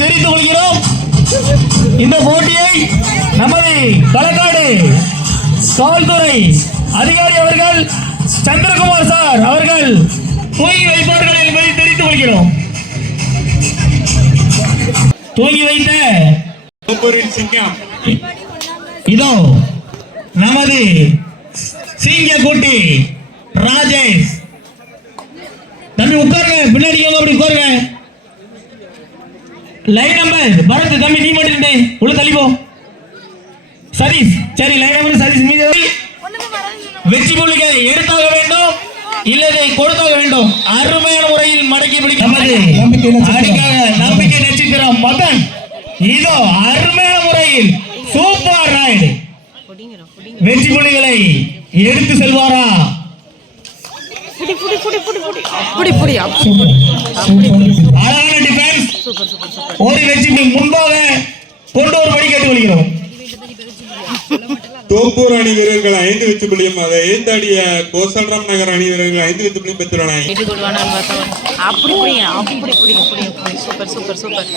தெரிவித்துக் கொள்கிறோம். இந்த போட்டியை நமது களக்காடு காவல்துறை அதிகாரி அவர்கள் சந்திரகுமார் சார் அவர்கள் தூங்கி வைப்பார்கள் என்பதை தெரிவித்துக் கொள்கிறோம். தூங்கி வைத்த இதோ நமது சிங்கக்குட்டி ராஜேஷ். தம்பி உட்காருங்க பின்னாடி அப்படி லைன் நம்பர் பரத் தம்பி நீ மட்டும் நின்று. உள்ள தள்ளி போ சதீஷ் சரி லைன் நம்பர் சதீஷ் மீது வெற்றி புள்ளிகளை எடுத்தாக வேண்டும் இல்லதை கொடுத்தாக வேண்டும். அருமையான முறையில் மடக்கி பிடிக்க அடிக்காக நம்பிக்கை நட்சத்திரம். மகன் இதோ அருமையான முறையில் சூப்பர் ரைடு. வெற்றி புள்ளிகளை எடுத்து செல்வாரா? புடி புடி புடி புடி புடி. அப்படி புடி அப்படி அழகான ஒரு புள்ளி முன்பாக கொண்டு வரும்படி கேட்டுக்கொள்கிறோம் தோப்பூர் அணி வீரர்கள் ஐந்து வெற்றி புள்ளியும் அதை எழுந்தாடிய கோசல்ராம் நகர் அணி வீரர்கள் ஐந்து வெற்றி புள்ளியும் பெற்றுள்ளனர் அப்படி புடிங்க அப்படி சூப்பர் சூப்பர் சூப்பர்.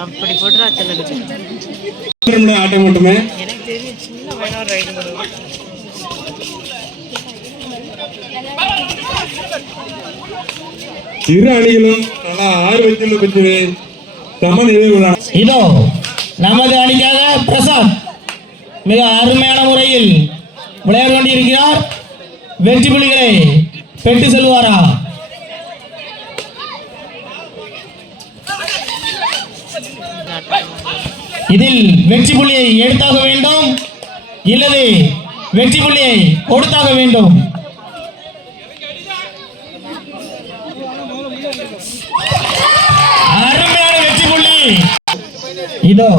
அப்படி போடுறா செல்லுக்கு நிமிட ஆட்டம் மட்டுமே. எனக்கு தெரியும் சின்ன பையனா ரைடு இரு அணிகளும் நல்லா ஆர்வத்தில் பெற்று சமநிலையில் உள்ளன இதோ நமது அணிக்காக பிரசாத் மிக அருமையான முறையில் விளையாட கொண்டிருக்கிறார். வெற்றி புள்ளிகளை பெற்று செல்வாரா? இதில் வெற்றி புள்ளியை எடுத்தாக வேண்டும் இல்லது வெற்றி புள்ளியை கொடுத்தாக வேண்டும். அருமையான வெற்றி புள்ளி இதோ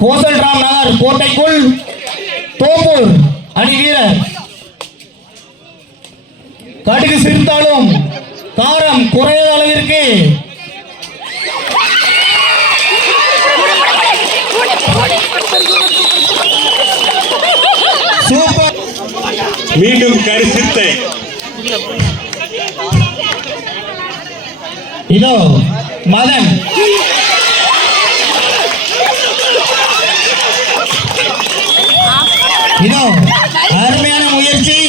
கோசல்ராம் நகர் கோட்டைக்குள் தோப்பூர் அணி வீரர். கடுகு சிரித்தாலும் காரம் குறையாத அளவிற்கு சூப்பர். மீண்டும் கரிசித்தை. இதோ மதன். இதோ அருமையான முயற்சி.